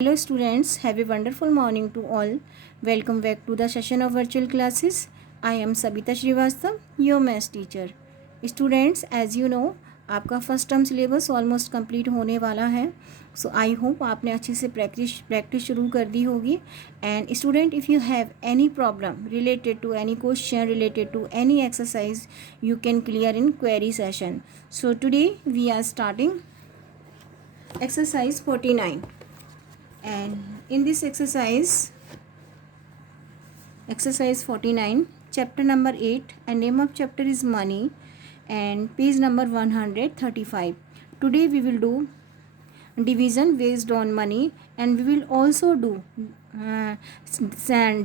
Hello students, have a wonderful morning to all. Welcome back to the session of virtual classes. I am Sabita Srivastav, your maths teacher. Students, as you know, आपका first term syllabus almost complete होने वाला है. सो I hope आपने अच्छे से practice शुरू कर दी होगी. And student, if you have any problem related to any question related to any exercise, you can clear in query session. So today we are starting exercise 49. And in this exercise 49, chapter number 8, and name of chapter is money, and page number 135. Today we will do division based on money, and we will also do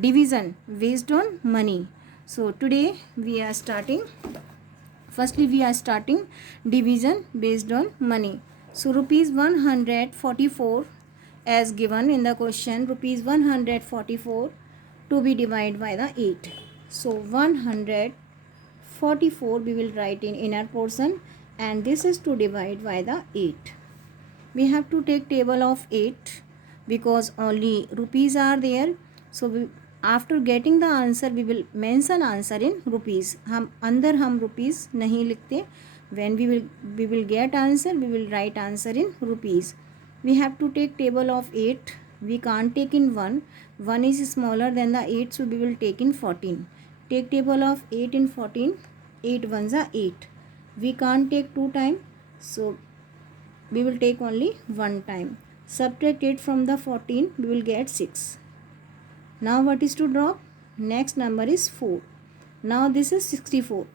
division based on money. So today we are starting division based on money. So rupees 144 as given in the question, rupees 144 to be divided by the 8. So 144 we will write in inner portion, and this is to divide by the 8. We have to take table of 8 because only rupees are there. So after getting the answer we will mention answer in rupees. हम अंदर हम rupees नहीं लिखते. When we will get answer, we will write answer in rupees. We have to take table of 8. We can't take in 1. 1 is smaller than the 8, so we will take in 14. Take table of 8 in 14. 8 ones are 8. We can't take 2 times, so we will take only 1 time. Subtract 8 from the 14, we will get 6. Now what is to drop? Next number is 4. Now this is 64.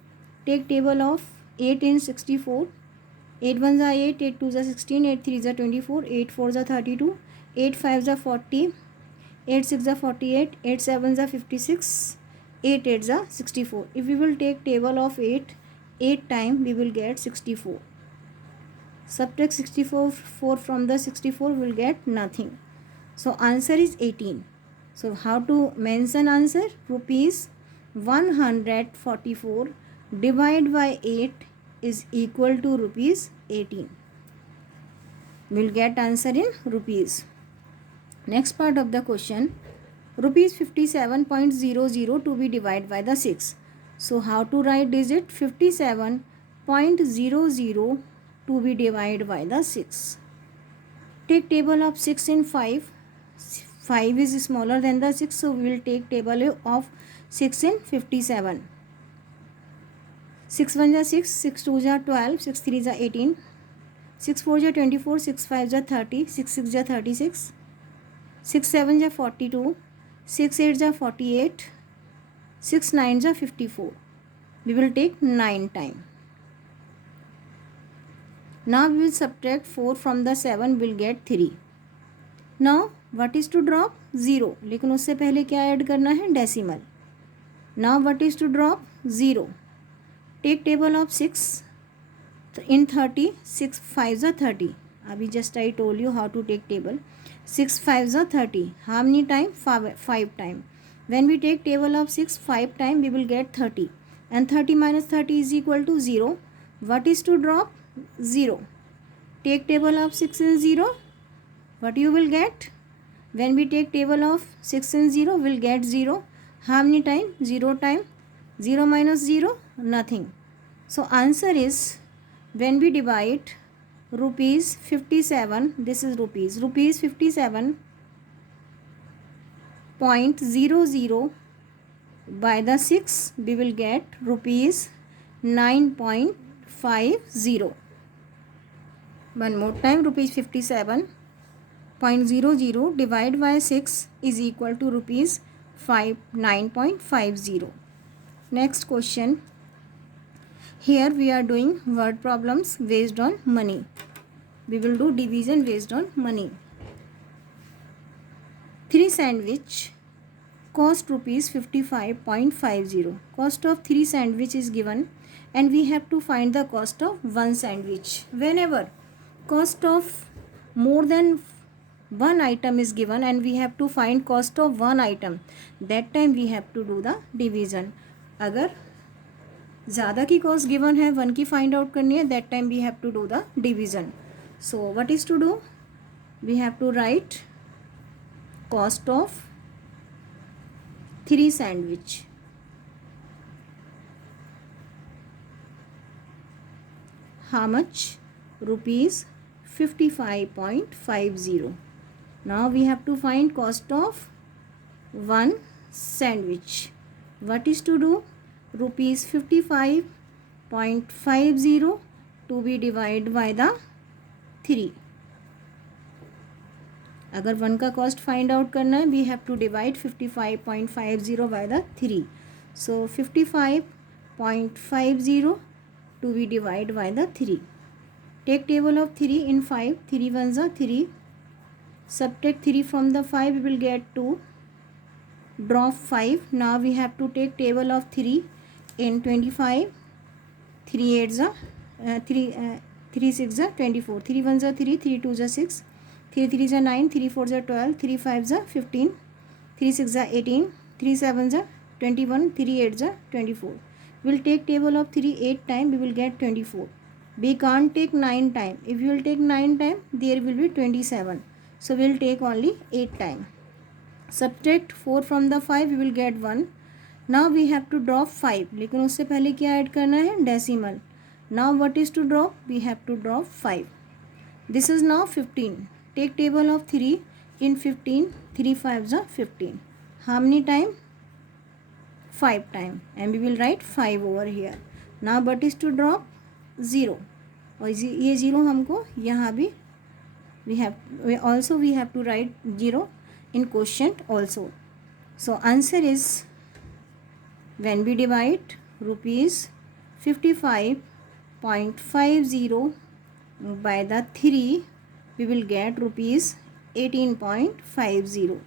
Take table of 8 in 64. 8 ones are 8, 8 twos are 16, 8 threes are 24, 8 fours are 32, 8 fives are 40, 8 six are 48, 8 sevens are 56, 8 eights are 64. If we will take table of 8 times, we will get 64. Subtract 64 from the 64, we will get nothing. So answer is 18. So how to mention answer? Rupees 144 divided by 8 is equal to rupees 18. We'll get answer in rupees. Next part of the question, rupees 57.00 to be divided by the 6. So how to write digit? 57.00 to be divided by the 6. Take table of 6 in 5. 5 is smaller than the 6, so we will take table of 6 in 57. 6 1s are 6, 6 2s are 12, 6 3s are 18, 6 4s are 24, 6 5s are 30, 6 6s are 36, 6 7s are 42, 6 8s are 48, 6 9s are 54. We will take 9 times. Now we will subtract 4 from the 7, we will get 3. Now what is to drop? 0. लेकिन उससे पहले क्या add करना है? Decimal. Now what is to drop? 0. Take table of 6 in 30. 6 5s are 30. Abhi just I told you how to take table. 6 5s are 30. How many time? 5 time. When we take table of 6 5 time, we will get 30. And 30 minus 30 is equal to 0. What is to drop? 0. Take table of 6 and 0. What you will get? When we take table of 6 and 0, we will get 0. How many time? 0 time. 0 minus 0, nothing. So answer is, when we divide rupees 57, this is rupees 57.00 by the 6, we will get rupees 9.50. One more time, rupees 57.00 divided by 6 is equal to rupees 9.50. Next question. Here we are doing word problems based on money. We will do division based on money. 3 sandwich cost rupees 55.50. Cost of 3 sandwich is given, and we have to find the cost of 1 sandwich. Whenever cost of more than 1 item is given and we have to find cost of 1 item, that time we have to do the division. अगर ज़्यादा की cost given है, 1 की find out करनी है, that time we have to do the division. So what is to do? We have to write cost of 3 sandwich. How much? Rupees 55.50. Now we have to find cost of one sandwich. What is to do? Rupees 55.50 to be divided by the 3. अगर one का cost find out करना है, we have to divide 55.50 by the 3. सो 55.50 to be divided by the 3. Take table of 3 in 5. 3 ones are 3. Subtract 3 from the 5, we will get 2. Drop 5. Now we have to take table of 3 in 25. 3 8s are 3 6s are 24. 3 ones are 3. 3 2s are 6. 3 3s are 9. 3 4s are 12. 3 5s are 15. 3 6s are 18. 3 7s are 21. 3 8s are 24. We'll take table of 3 8 times, we will get 24. We can't take 9 times. If you will take 9 times, there will be 27. So we'll take only 8 times. Subtract 4 from the 5, we will get 1. Now we have to drop 5. लेकिन उससे पहले क्या add करना है? Decimal. Now what is to drop? We have to drop 5. This is now 15. Take table of 3 in 15. 3 5s are 15. How many times? 5 times, and we will write 5 over here. Now what is to drop? 0. और ये 0 हमको यहाँ भी we have to write 0 in quotient also. So answer is, when we divide rupees 55.50 by the 3, we will get rupees 18.50.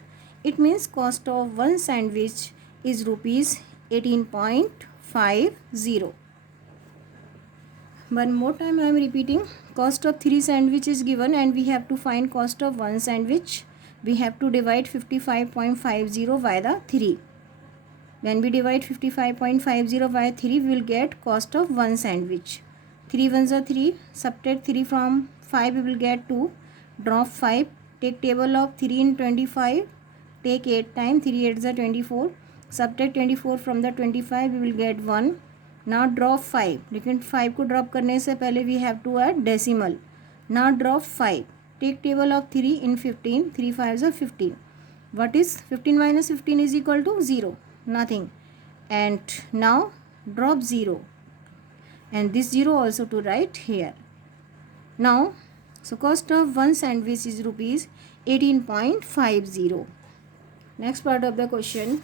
It means cost of one sandwich is rupees 18.50. One more time I am repeating. Cost of 3 sandwich is given and we have to find cost of one sandwich. We have to divide 55.50 by the 3. When we divide 55.50 by 3, we will get cost of one sandwich. 3 ones are 3. Subtract 3 from 5, we will get 2. Drop 5. Take table of 3 in 25. Take 8 times. 3 8s are 24. Subtract 24 from the 25, we will get 1. Now drop 5. लेकिन 5 को drop करने से पहले we have to add decimal. Now drop 5. Take table of 3 in 15. 3 5s are 15. What is 15 minus 15 is equal to 0? Nothing. And now drop 0. And this 0 also to write here. Now, so cost of one sandwich is rupees 18.50. Next part of the question.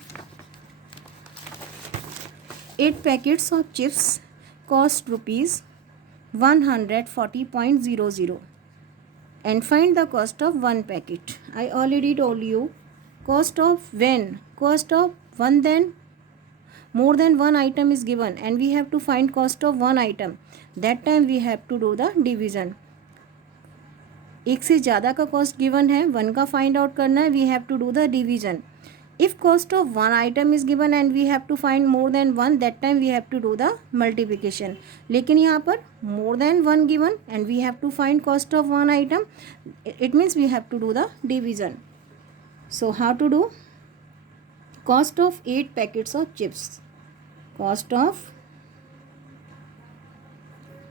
8 packets of chips cost rupees 140.00 and find the cost of one packet. I already told you cost of when? Cost of one, then more than one item is given and we have to find cost of one item. That time we have to do the division. एक से ज़्यादा का cost given है, one का find out करना है, we have to do the division. If cost of one item is given and we have to find more than one, that time we have to do the multiplication. लेकिन यहाँ पर more than one given and we have to find cost of one item, it means we have to do the division. So how to do? Cost of 8 packets of chips. Cost of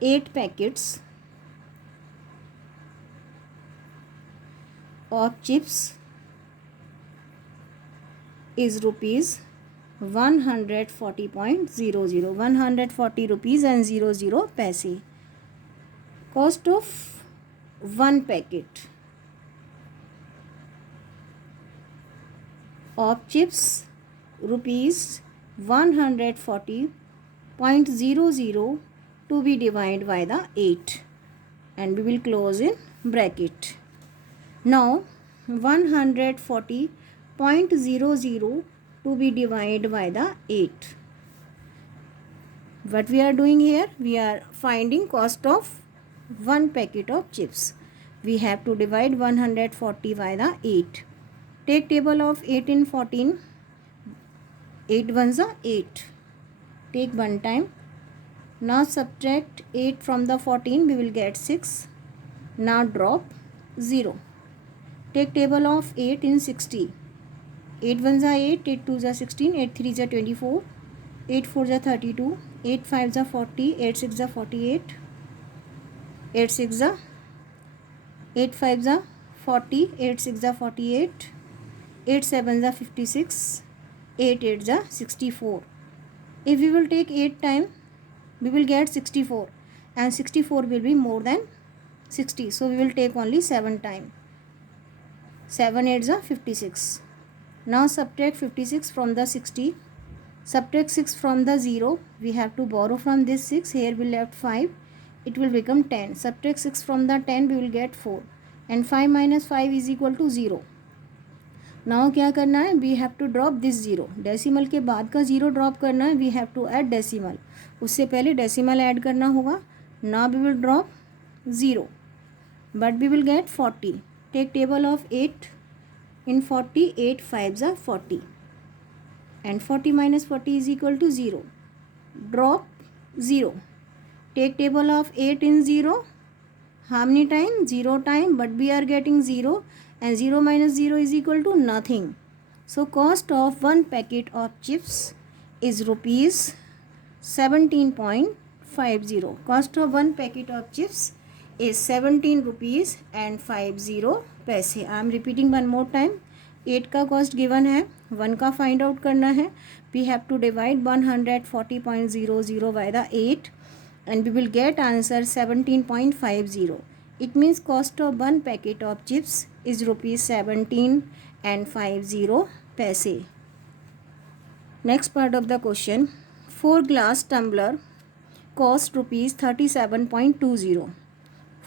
8 packets of chips is rupees 140.00. 140 rupees and 00 paise. Cost of one packet of chips rupees 140.00 to be divided by the 8 and we will close in bracket. Now 140.00 to be divided by the 8. What we are doing here? We are finding cost of one packet of chips. We have to divide 140 by the 8. Take table of 8 in 14. 8 ones are 8. Take one time. Now subtract 8 from the 14. We will get 6. Now drop 0. Take table of 8 in 60. 8 1s are 8, 8 2s are 16, 8 3s are 24, 8 4s are 32, 8 5s are 40, 8 6s are 48, 8 6s are 8 5s are 40, 8 6s are 48, 8 7s are 56, 8 8s are 64. If we will take 8 time, we will get 64, and 64 will be more than 60, so we will take only 7 time. 7 8s are 56. Now subtract 56 from the 60. Subtract 6 from the 0. We have to borrow from this 6. Here we left 5. It will become 10. Subtract 6 from the 10. We will get 4. And 5 minus 5 is equal to 0. Now क्या करना है? We have to drop this 0. Decimal के बाद का 0 drop करना है. We have to add decimal. उससे पहले decimal add करना होगा. Now we will drop 0. But we will get 40. Take table of 8. In 40, 8 5s are 40. And 40 minus 40 is equal to 0. Drop 0. Take table of 8 in 0. How many time? 0 time. But we are getting 0. And 0 minus 0 is equal to nothing. So cost of one packet of chips is rupees 17.50. Cost of one packet of chips is 17 rupees and 50 पैसे. I am repeating one more time. 8 का cost given है, 1 का find out करना है. We have to divide 140.00 by the 8 and we will get answer 17.50. It means cost of one packet of chips is rupees 17 and 50 पैसे. Next part of the question. 4 glass tumbler cost rupees 37.20.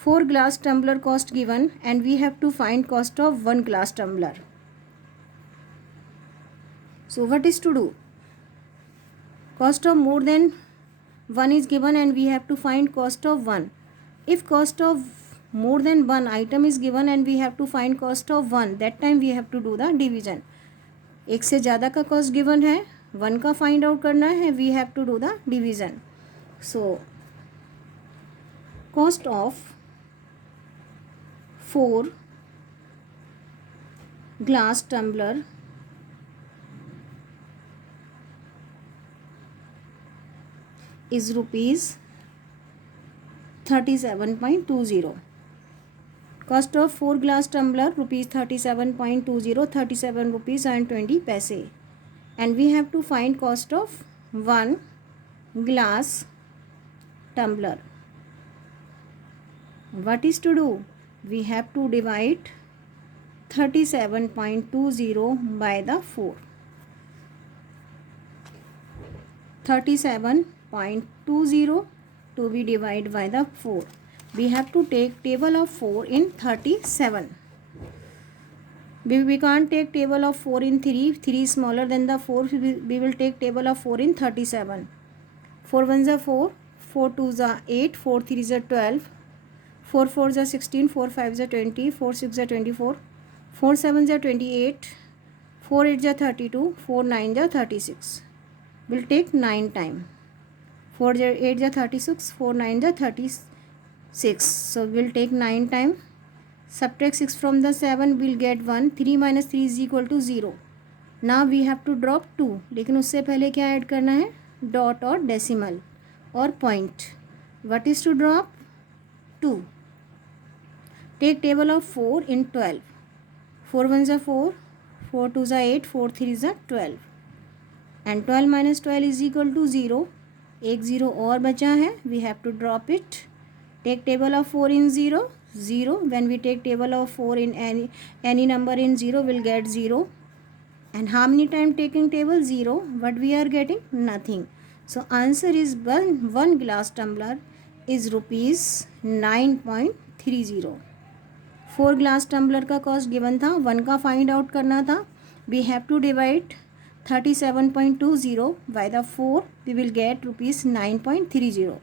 4 glass tumbler cost given and we have to find cost of 1 glass tumbler. So what is to do? Cost of more than 1 is given and we have to find cost of 1. If cost of more than 1 item is given and we have to find cost of 1, that time we have to do the division. एक से ज़्यादा का cost given है, 1 का find out करना है, we have to do the division. So cost of 4 glass tumbler is rupees 37.20. Cost of 4 glass tumbler rupees 37.20, 37 rupees and 20 paise. And we have to find cost of 1 glass tumbler. What is to do? We have to divide 37.20 by the 4. 37.20 to be divided by the 4. We have to take table of 4 in 37. We can't take table of 4 in 3. 3 is smaller than the 4. We will take table of 4 in 37. 4 1s are 4. 4 2s are 8. 4 3s are 12. 4 4s are 16. 4 5s are 20. 4 6s are 24. 4 7s are 28. 4 8s are 32. 4 9s are 36. We'll take 9 time. 4 8s are 36. 4 9s are 36. So we'll take 9 time. Subtract 6 from the 7. We'll get 1. 3 minus 3 is equal to 0. Now we have to drop 2. लेकिन उससे पहले क्या add करना है? Dot और decimal और point. What is to drop? 2. Take table of 4 in 12. 4 1s are 4. 4 2s are 8. 4 3s are 12. And 12 minus 12 is equal to 0. एक 0 और बचा है. We have to drop it. Take table of 4 in 0. 0. When we take table of 4 in any number in 0, we'll get 0. And how many time taking table? 0. What we are getting? Nothing. So answer is one glass tumbler is rupees 9.30. 4 glass tumbler का cost given था, 1 का find out करना था. We have to divide 37.20 by the 4. We will get rupees 9.30.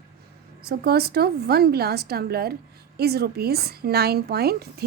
So cost of 1 glass tumbler is rupees 9.30.